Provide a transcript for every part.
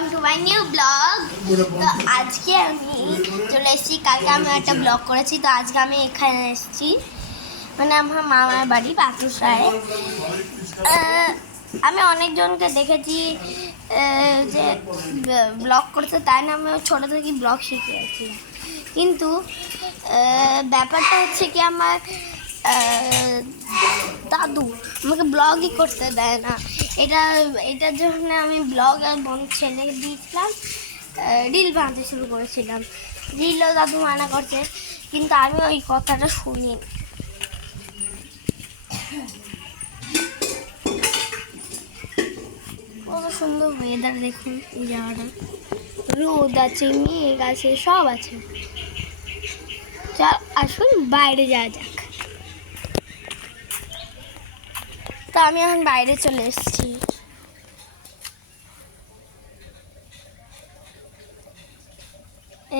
Welcome to my new blog. তো আজকে আমি চলে এসেছি, কালকে আমি একটা ব্লগ করেছি, তো আজকে আমি এখানে এসেছি, মানে আমার মামার বাড়ি পাতুসায়। আমি অনেকজনকে দেখেছি যে ব্লগ করতে, তাই না আমি ছোটো থেকে ব্লগ শিখে আছি, কিন্তু ব্যাপারটা হচ্ছে কি আমার দাদু আমাকে ব্লগই করতে দেয় না। এটার জন্য আমি ব্লগ আর বন্ধু ছেলেকে দিয়েছিলাম, রিল বানাতে শুরু করেছিলাম। রিলও দাদু মানা করছে, কিন্তু আমি ওই কথাটা শুনি। কত সুন্দর ওয়েদার দেখুন, এই জায়গাটা রোদ আছে, মেঘ আছে, সব আছে। চল আসুন বাইরে যাওয়া যাক। তো আমি এখন বাইরে চলে এসেছি।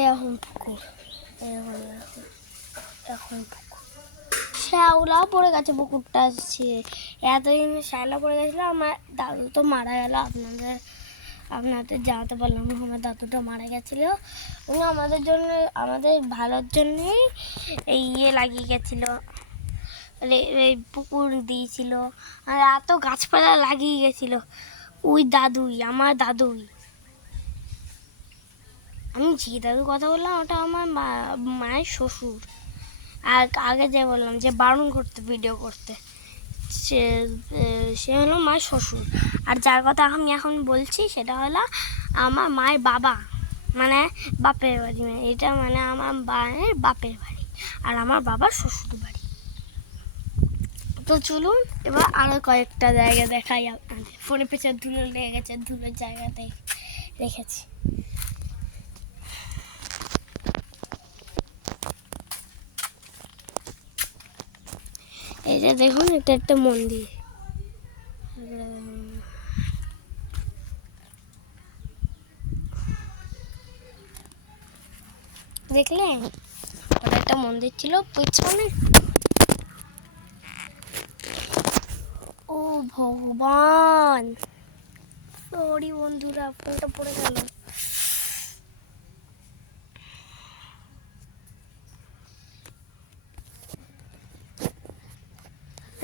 এখন পুকুর, এখন পুকুর শ্যাওলা পড়ে গেছে, পুকুরটা আসছে। এতদিন শ্যাওলা পড়ে গেছিলো। আমার দাদু তো মারা গেল, আপনাদের জানাতে পারলাম না। আমার দাদুটা মারা গেছিলো, উনি আমাদের জন্য, আমাদের ভালোর জন্যই এই লাগিয়ে গেছিলো, এই পুকুর দিয়েছিল, আর এত গাছপালা লাগিয়ে গেছিলো। ওই দাদুই, আমার দাদুই। আমি যে দাদুর কথা বললাম ওটা আমার মায়ের শ্বশুর। আর আগে যে বললাম যে বারণ করতে ভিডিও করতে, সে হলো মায়ের শ্বশুর। আর যার কথা আমি এখন বলছি সেটা হলো আমার মায়ের বাবা, মানে বাপের বাড়ি। এটা মানে আমার মায়ের বাপের বাড়ি আর আমার বাবার শ্বশুর বাড়ি। তো চলুন এবার আরও কয়েকটা জায়গা দেখাই আপনাদের। ফোনে পেছনে ধুলো লেগে গেছে, ধুলোর জায়গাতে রেখেছি। এই যে দেখুন, এটা একটা মন্দির। দেখলেন, ওটা একটা মন্দির ছিল পেছনে। ও ভগবান, সরি বন্ধুরা, ফোনটা পড়ে গেল।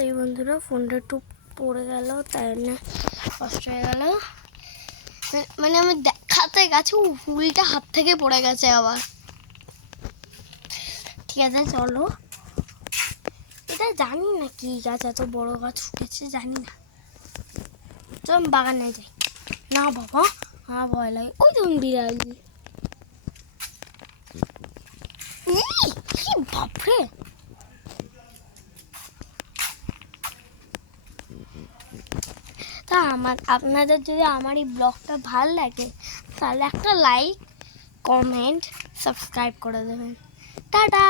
এই বন্ধুরা, ফোনটা একটু পড়ে গেল, তাই না কষ্ট হয়ে গেল। মানে আমি দেখাতে গেছি, ফুলটা হাত থেকে পড়ে গেছে আবার। ঠিক আছে চলো, এটা জানি না কি গাছ, এত বড় গাছ উঠেছে জানি না। চল আমি বাগানে যাই। না বাবা, আমার ভয় লাগে। ওই দেখুন বিড়াল, কি বাপরে। তা আপনাদের যদি আমার এই ব্লগটা ভালো লাগে তাহলে একটা লাইক, কমেন্ট, সাবস্ক্রাইব করে দেবেন। টাটা।